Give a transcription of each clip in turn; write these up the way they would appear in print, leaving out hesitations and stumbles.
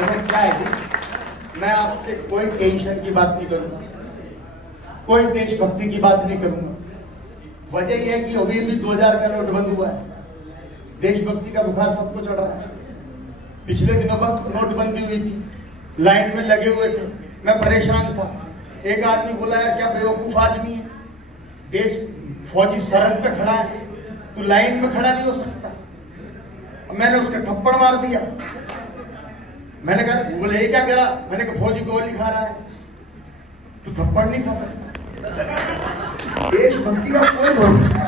देखो क्या है जी, मैं आपसे कोई टेंशन की बात नहीं करूंगा, कोई देशभक्ति की बात नहीं करूंगा। वजह यह है कि अभी भी 2000 का नोट बंद हुआ है, देशभक्ति का बुखार सबको चढ़ रहा है। पिछले दिनों पर नोटबंदी हुई थी, लाइन में लगे हुए थे, मैं परेशान था। एक आदमी बोला यार क्या बेवकूफ आदमी है, देश फौजी सरहद पे खड़ा है, तू लाइन में खड़ा नहीं हो सकता। मैंने उसका थप्पड़ मार दिया। मैंने कहा, बोले ये क्या करा? मैंने कहा फौजी गोली खा रहा है, तू थप्पड़ नहीं खा सकता। देशभक्ति का कोई भरोसा,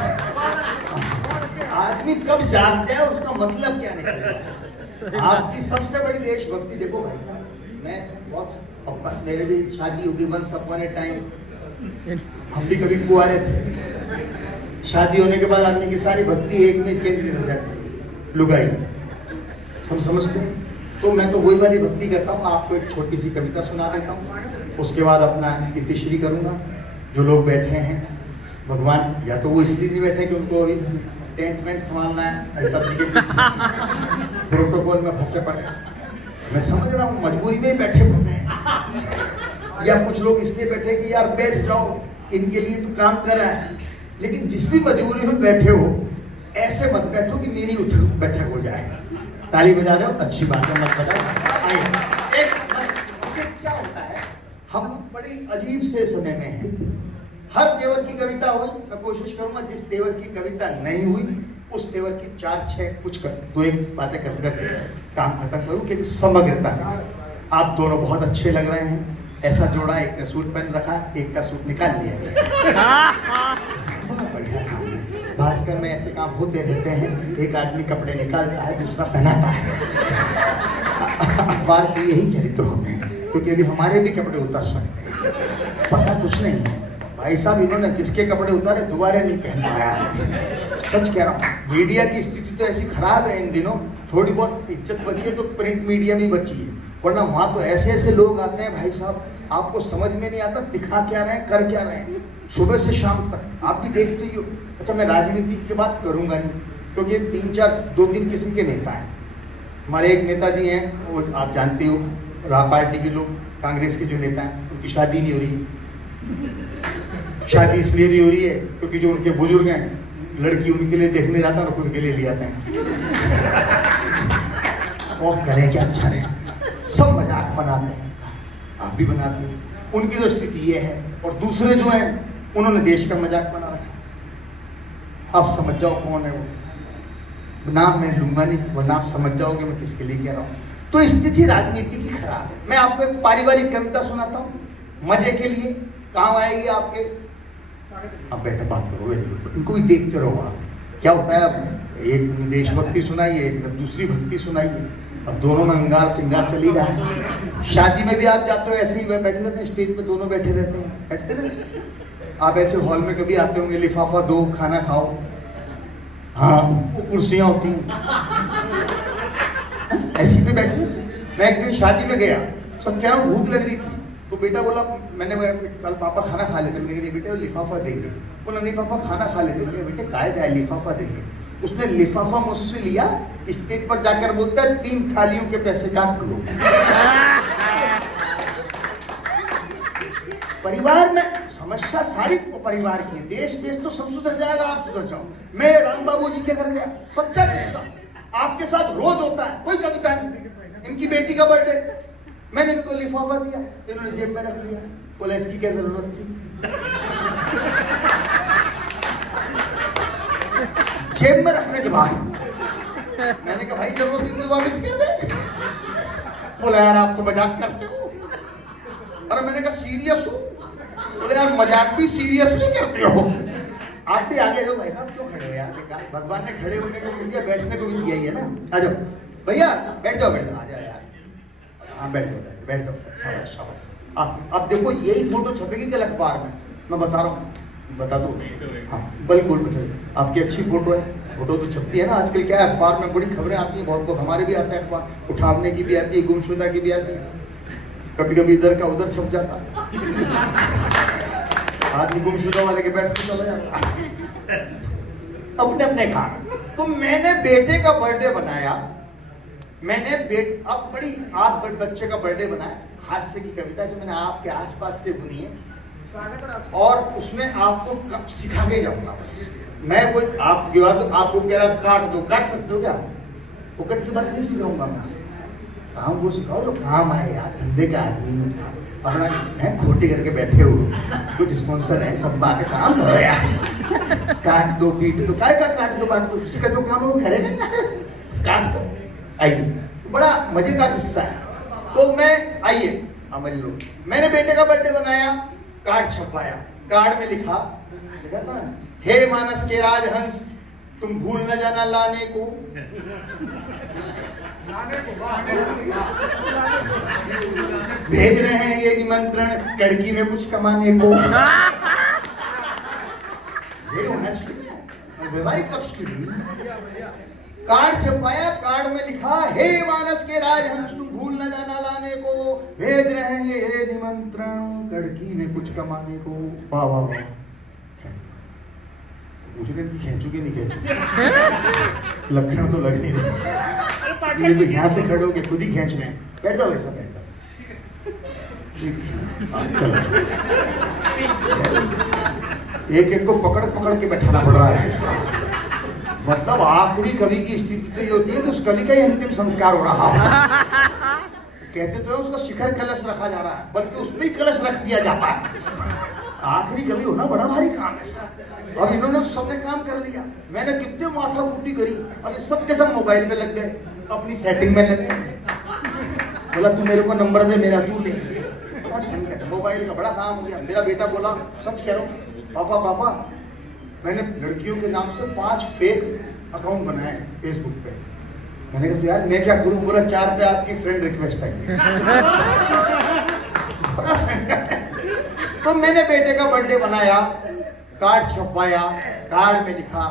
आदमी कब जाग जाए उसका मतलब क्या निकलेगा। आपकी सबसे बड़ी देशभक्ति देखो भाई साहब, मैं बहुत, मेरे भी शादी होगी वंस अपॉन ए टाइम, हम भी कभी कुंवारे थे। शादी होने के बाद आदमी की सारी भक्ति एक में केंद्रित हो जाती है, लुगाई, सब समझते हैं। तो मैं तो वही वाली भक्ति करता हूँ। आपको एक छोटी सी कविता सुना देता हूँ, उसके बाद अपना इतिश्री करूंगा। जो लोग बैठे हैं, भगवान या तो वो इसलिए नहीं बैठे कि उनको अभी टेंट वेंट संभालना है, ऐसा प्रोटोकॉल में फंसे पड़े, मैं समझ रहा हूँ, मजबूरी में ही बैठे फंसे हैं। या कुछ लोग इसलिए बैठे कि यार बैठ जाओ, इनके लिए तो काम कर रहा है। लेकिन जिस भी मजबूरी में बैठे हो, ऐसे मत बैठो कि मेरी उठ बैठक हो जाए। ताली बजा रहे हो, अच्छी बात है, मत बजाओ। एक बस क्या होता है, हम बड़ी अजीब से समय में हैं। हर तेवर की कविता हुई, मैं कोशिश करूंगा जिस तेवर की कविता नहीं हुई उस तेवर की 4-6 कुछ कर 2-1 बातें कर करके काम खत्म करूं, क्योंकि समग्रता है। आप दोनों बहुत अच्छे लग रहे हैं। ऐसा जोड़ा, एक ने सूट पहन रखा, एक का सूट निकाल लिया गया। बहुत बढ़िया काम है। भास्कर में ऐसे काम होते रहते हैं, एक आदमी कपड़े निकालता है, दूसरा पहनाता है। अखबार के यही चरित्र होते हैं, क्योंकि अभी हमारे भी कपड़े उतर सकते हैं, पता कुछ नहीं है। भाई साहब, इन्होंने जिसके कपड़े उतारे दोबारा नहीं पहन पाया है। सच कह रहा हूँ, मीडिया की स्थिति तो ऐसी खराब है इन दिनों, थोड़ी बहुत इज्जत बची है तो प्रिंट मीडिया में बची है, वरना वहाँ तो ऐसे ऐसे लोग आते हैं भाई साहब, आपको समझ में नहीं आता दिखा क्या रहे हैं, कर क्या रहे हैं, सुबह से शाम तक। आप भी देखते ही हो। अच्छा, मैं राजनीति की बात करूंगा नहीं, क्योंकि 2-3 किस्म के नेता हैं। हमारे एक नेताजी हैं, वो आप जानते हो, रा पार्टी के लोग, कांग्रेस के जो नेता हैं, उनकी शादी नहीं हो रही। शादी इसलिए नहीं हो रही है क्योंकि जो उनके बुजुर्ग हैं, लड़की उनके लिए देखने जाता है और खुद के लिए ले आते हैं। और करें क्या बेचारे, सब मजाक बनाते हैं, आप भी बनाते हो। उनकी जो स्थिति ये है, और दूसरे जो हैं उन्होंने देश का मजाक बना रखा। आप समझ जाओ कौन है वो, नाम मैं लूंगा नहीं, वरना आप समझ जाओगे मैं किसके लिए कह रहा हूँ। तो स्थिति राजनीति की खराब है। मैं आपको एक पारिवारिक कविता सुनाता हूँ, मजे के लिए काम आएगी आपके। अब बैठे बात करो, इनको भी देखते रहो आप क्या होता है। अब एक देशभक्ति सुनाइए, एक दूसरी भक्ति सुनाइए, अब दोनों में अंगार सिंगार चल ही रहा है। शादी में भी आप जाते हो ऐसे ही बैठे रहते हैं, स्टेज पे दोनों बैठे रहते हैं, बैठते ना। आप ऐसे हॉल में कभी आते होंगे, लिफाफा दो, खाना खाओ, हाँ वो कुर्सियां होती हैं, ऐसी पे बैठे। मैं एक दिन शादी में गया, सब क्या भूख लग रही थी, तो बेटा बोला, मैंने कल पापा खाना खा लेते, मैंने कहा बेटा लिफाफा देंगे, बोला नहीं पापा खाना खा लेते, मैंने बेटे कायदा है लिफाफा देंगे। उसने लिफाफा मुझसे लिया, स्टेज पर जाकर बोलता है 3 थालियों के पैसे काट लो। परिवार में समस्या सारी परिवार की है, देश तो सब सुधर जाएगा, आप सुधर जाओ। मैं राम बाबू जी के घर गया, सच्चा किस्सा, आपके साथ रोज होता है, कोई कविता नहीं। इनकी बेटी का बर्थडे, मैंने इनको लिफाफा दिया, इन्होंने जेब में रख लिया, बोला इसकी क्या जरूरत थी। जेब में रखने के बाद मैंने कहा भाई जरूरत थी तो वापस कर दे। बोला यार आप तो मजाक करते हो। और मैंने कहा सीरियस हो? बोले यार मजाक भी सीरियसली करते हो। आप भी आगे जाओ भाई साहब, क्यों खड़े हो यार, बेकार, भगवान ने खड़े होने को भी दिया, बैठने को भी दिया ही है ना। आ जाओ भैया, बैठ जाओ, बैठ जाओ, आ जाओ यार, हाँ बैठ जाओ, बैठ जाओ, शाबाश शाबाश। अब देखो यही फोटो छपेगी कल अखबार में, मैं बता रहा हूँ, बता दो। हाँ बिल्कुल, आपकी अच्छी फोटो है, फोटो तो छपती है ना आजकल, क्या है अखबार में बड़ी खबरें आती हैं, बहुत हमारे भी आते हैं अखबार, उठावने की भी आती है, गुमशुदा की भी आती है, कभी कभी इधर का उधर छप जाता, आदमी गुमशुदा वाले के बैठ के चला जाता, अपने अपने काम। तो मैंने बेटे का बर्थडे बनाया, मैंने अब बड़ी आप बच्चे का बर्थडे बनाया, हास्य की कविता जो मैंने आपके आसपास से बुनी है और उसमें आपको सिखा के जाऊंगा। बस मैं कोई आपकी बात आपको कह रहा काट दो, काट सकते हो क्या? पकड़ की बात नहीं सिखाऊंगा मैं, काम को सिखाओ तो काम आए यार, धंधे का आदमी अपना है, खोटी करके बैठे हो, कुछ स्पॉन्सर है सब बात काम करो यार, काट दो पीट दो, काय का काट दो बांट दो, उसका जो काम है वो करेगा, काट दो। आइए, बड़ा मजे का किस्सा है। तो मैं आइए समझ लो, मैंने बेटे का बर्थडे बनाया, कार्ड छपवाया, कार्ड में लिखा था ना, हे मानस के राजहंस तुम भूल न जाना लाने को, भेज रहे हैं ये निमंत्रण कड़की में कुछ कमाने को। ये होना चाहिए व्यवहारिक पक्ष के लिए। कार्ड छपवाया, कार्ड में लिखा हे मानस के राजहंस तुम भूल न जाना लाने को, भेज रहे हैं ये निमंत्रण कड़की में कुछ कमाने को। वाह वाह वाह, खींचोगे नहीं खींचोगे, लक्षण तो लग नहीं रहे, ये तो यहाँ से खड़े होके खुद ही खींच रहे हैं। बैठ जाओ, ऐसा बैठ जाओ, चलो एक एक को पकड़ पकड़ के बैठाना पड़ रहा है। मतलब आखिरी कवि की स्थिति तो ये होती है कि उस कवि का ही अंतिम संस्कार हो रहा है। कहते तो उसका शिखर कलश रखा जा रहा है, बल्कि उसमें ही कलश रख दिया जाता है। आखिरी कवि होना बड़ा भारी काम है सर। अब इन्होंने तो सबने काम कर लिया, मैंने कितने माथा कुटी करी, अब सब के सब मोबाइल पे लग गए, अपनी सेटिंग में लग गए। बोला तू मेरे को नंबर दे, मेरा तू ले। बड़ा संकट, मोबाइल का बड़ा काम हो गया। मेरा बेटा बोला सच कह रहा हूँ पापा पापा, मैंने लड़कियों के नाम से 5 फेक अकाउंट बनाए फेसबुक पे। मैंने कहा तो यार मैं क्या करूं? बोला 4 पे आपकी फ्रेंड रिक्वेस्ट आई है। बड़ा संकट है। तो मैंने बेटे का बर्थडे बनाया, कार्ड छपवाया, कार्ड में लिखा,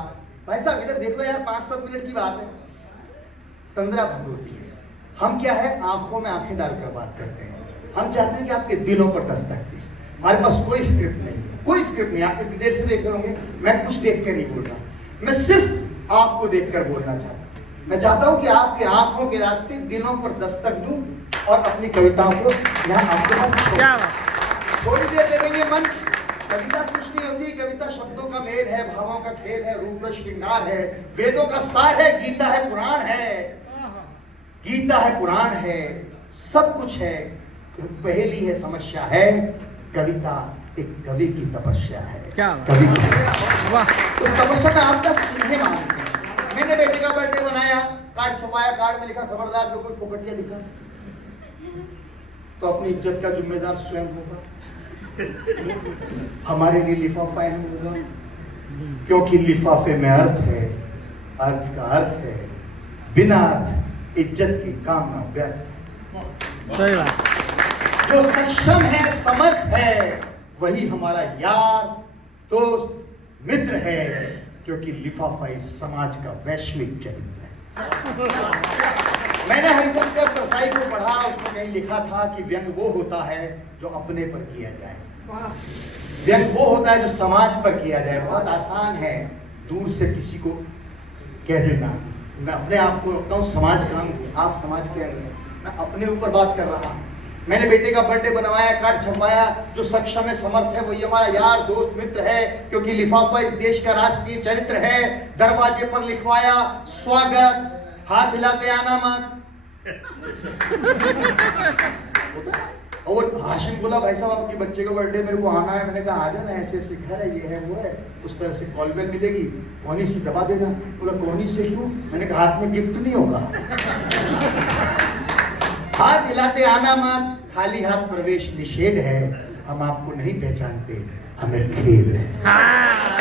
भाई साहब इधर देखो यार, 5-7 मिनट की बात है, तंद्रा भंग होती है। हम क्या है, आंखों में आंखें डालकर बात करते हैं। हम चाहते हैं कि आपके दिलों पर दस्तक दे। हमारे पास कोई स्क्रिप्ट नहीं है, कोई स्क्रिप्ट नहीं। आप इतनी देर से देख रहे होंगे, मैं कुछ देख कर नहीं बोल रहा, मैं सिर्फ आपको देखकर बोलना चाहता हूँ। मैं चाहता हूँ कि आपके आंखों के रास्ते दिलों पर दस्तक दूं और अपनी कविताओं को यहाँ आपके पास थोड़ी देर दे देंगे। मन कविता कुछ नहीं होती, कविता शब्दों का मेल है, भावों का खेल है, रूप श्रृंगार है, वेदों का सार है, गीता है पुराण है, गीता है पुराण है, सब कुछ है। पहेली है, समस्या है, कविता एक कवि की तपस्या है। कवि तो तपस्या में आपका स्नेह मांगते हैं। मैंने बेटे का बर्थडे बनाया, कार्ड छपवाया, कार्ड में लिखा खबरदार जो कोई फोकटिया लिखा तो अपनी इज्जत का जिम्मेदार स्वयं होगा। हमारे लिए लिफाफा अहम होगा, क्योंकि लिफाफे में अर्थ है, अर्थ का अर्थ है, बिना अर्थ इज्जत की कामना व्यर्थ है। सही बात। जो सक्षम है, समर्थ है, वही हमारा यार, दोस्त, मित्र है, क्योंकि लिफाफा इस समाज का वैश्विक चरित्र है। मैंने हरिशंकर परसाई को पढ़ा, उसमें कहीं लिखा था कि व्यंग वो होता है जो अपने पर किया जाए, व्यंग वो होता है जो समाज पर किया जाए। बहुत आसान है दूर से किसी को कह देना, मैं अपने आप को रखता हूँ समाज का अंग, आप समाज के अंग हैं, मैं अपने ऊपर बात कर रहा हूँ। मैंने बेटे का बर्थडे बनवाया, कार्ड छपवाया, जो सक्षम है, समर्थ है, वही हमारा यार, दोस्त, मित्र है, क्योंकि लिफाफा इस देश का राष्ट्रीय चरित्र है। दरवाजे पर लिखवाया स्वागत, हाथ हिलाते आना मत। और हाशिम बोला भाई साहब आपके बच्चे का बर्थडे मेरे को आना है। मैंने कहा आ जाना, ऐसे ऐसे घर है, ये है वो है, उस पर ऐसे कॉल बेल मिलेगी, कोनी से दबा देना। बोला कोनी से क्यों? मैंने कहा हाथ में गिफ्ट नहीं होगा। हाथ हिलाते आना मत, खाली हाथ प्रवेश निषेध है, हम आपको नहीं पहचानते, हमें खेद है।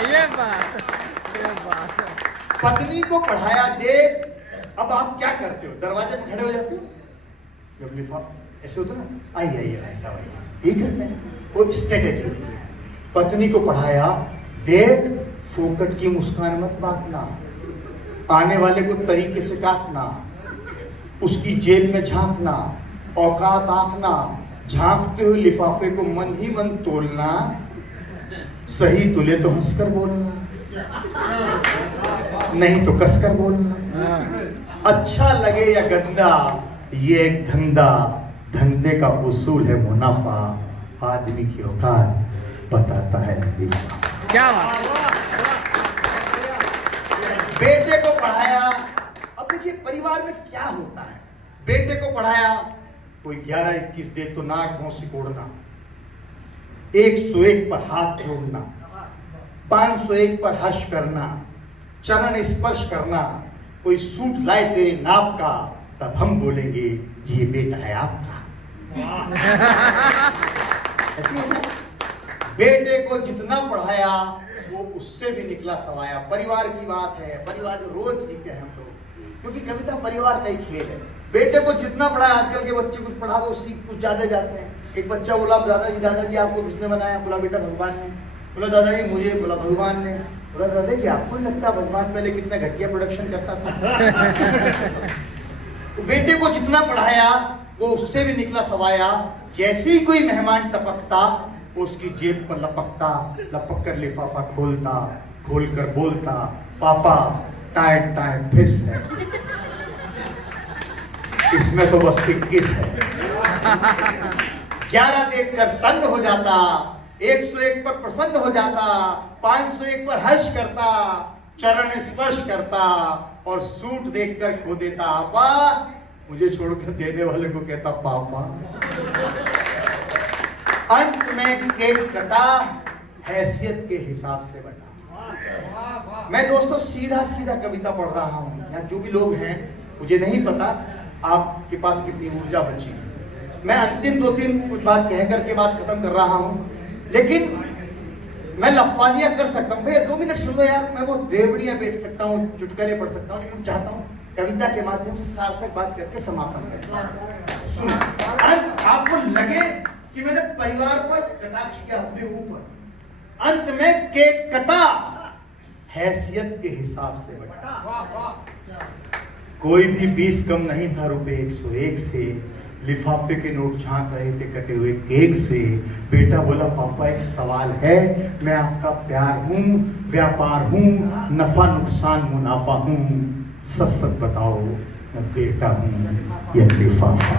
ये बात। पत्नी को पढ़ाया देख, अब आप क्या करते हो? दरवाजे पर खड़े हो जाते हो, जब लिफाफा ऐसे होता ना, आइए ऐसा यही करते हैं, वो स्ट्रेटेजी होती है। पत्नी को पढ़ाया देख, फोकट की मुस्कान मत बांटना, आने वाले को तरीके से काटना, उसकी जेब में झांकना, औकात आंकना, झांकते हुए लिफाफे को मन ही मन तोलना, सही तुले तो हंसकर बोलना, नहीं तो कसकर बोलना। अच्छा लगे या गंदा, ये एक धंधा, धंधे का उसूल है मुनाफा, आदमी की औकात बताता है लतीफा। क्या बात। बेटे को पढ़ाया, अब देखिए परिवार में क्या होता है, बेटे को पढ़ाया, कोई 11-21 दे तो नाक मुंह सिकोड़ना, 101 पर हाथ जोड़ना, 501 पर हर्ष करना, चरण स्पर्श करना, कोई सूट लाए तेरे नाप का, तब हम बोलेंगे ये बेटा है आपका। ऐसे ही है। बेटे को जितना पढ़ाया वो उससे भी निकला सवाया। परिवार की बात है, परिवार जो रोज जीते हैं हम लोग, क्योंकि कविता परिवार का ही खेल है। बेटे को जितना पढ़ाया, आजकल के बच्चे कुछ पढ़ा दो सीख कुछ ज्यादा जाते हैं। एक बच्चा बोला दादाजी आपको किसने बनाया? बोला बेटा भगवान ने। बोला दादाजी मुझे? बोला भगवान ने। बोला दादाजी आपको लगता भगवान पहले कितना घटिया प्रोडक्शन करता था? तो बेटे को जितना पढ़ाया वो उससे भी निकला सवाया। जैसे ही कोई मेहमान टपकता वो उसकी जेब पर लपकता, लपक कर लिफाफा खोलता, खोल कर बोलता पापा टाइट टाइट फिस है, इसमें तो बस 21 है। 11 देखकर सन्न हो जाता, 101 पर प्रसन्न हो जाता, 501 पर हर्ष करता, चरण स्पर्श करता और सूट देखकर खो देता आपा, मुझे छोड़कर देने वाले को कहता पापा। अंत में केक कटा, हैसियत के हिसाब से बटा। मैं दोस्तों सीधा सीधा कविता पढ़ रहा हूं, यहाँ जो भी लोग हैं मुझे नहीं पता आपके पास कितनी ऊर्जा बची है। मैं अंतिम 2-3 कुछ बात कह करके बात खत्म कर रहा हूं, लेकिन मैं लफाजियां कर सकता हूं। भैया 2 मिनट सुनो यार, मैं वो देवड़ियां बैठ सकता हूं, चुटकुले पढ़ सकता हूं, लेकिन चाहता हूं कविता के माध्यम से सार्थक बात करके समापन करें। सुनो, आपको लगे कि मैंने परिवार पर कटाक्ष किया अपने ऊपर। अंत में केक कटा, हैसियत के हिसाब से बटा। कोई भी 20 कम नहीं था रुपए 101 से, लिफाफे के नोट झांक रहे थे कटे हुए केक से। बेटा बोला पापा एक सवाल है, मैं आपका प्यार हूं, व्यापार हूं, नफा नुकसान मुनाफा हूं, सच सच बताओ मैं बेटा हूं या लिफाफा?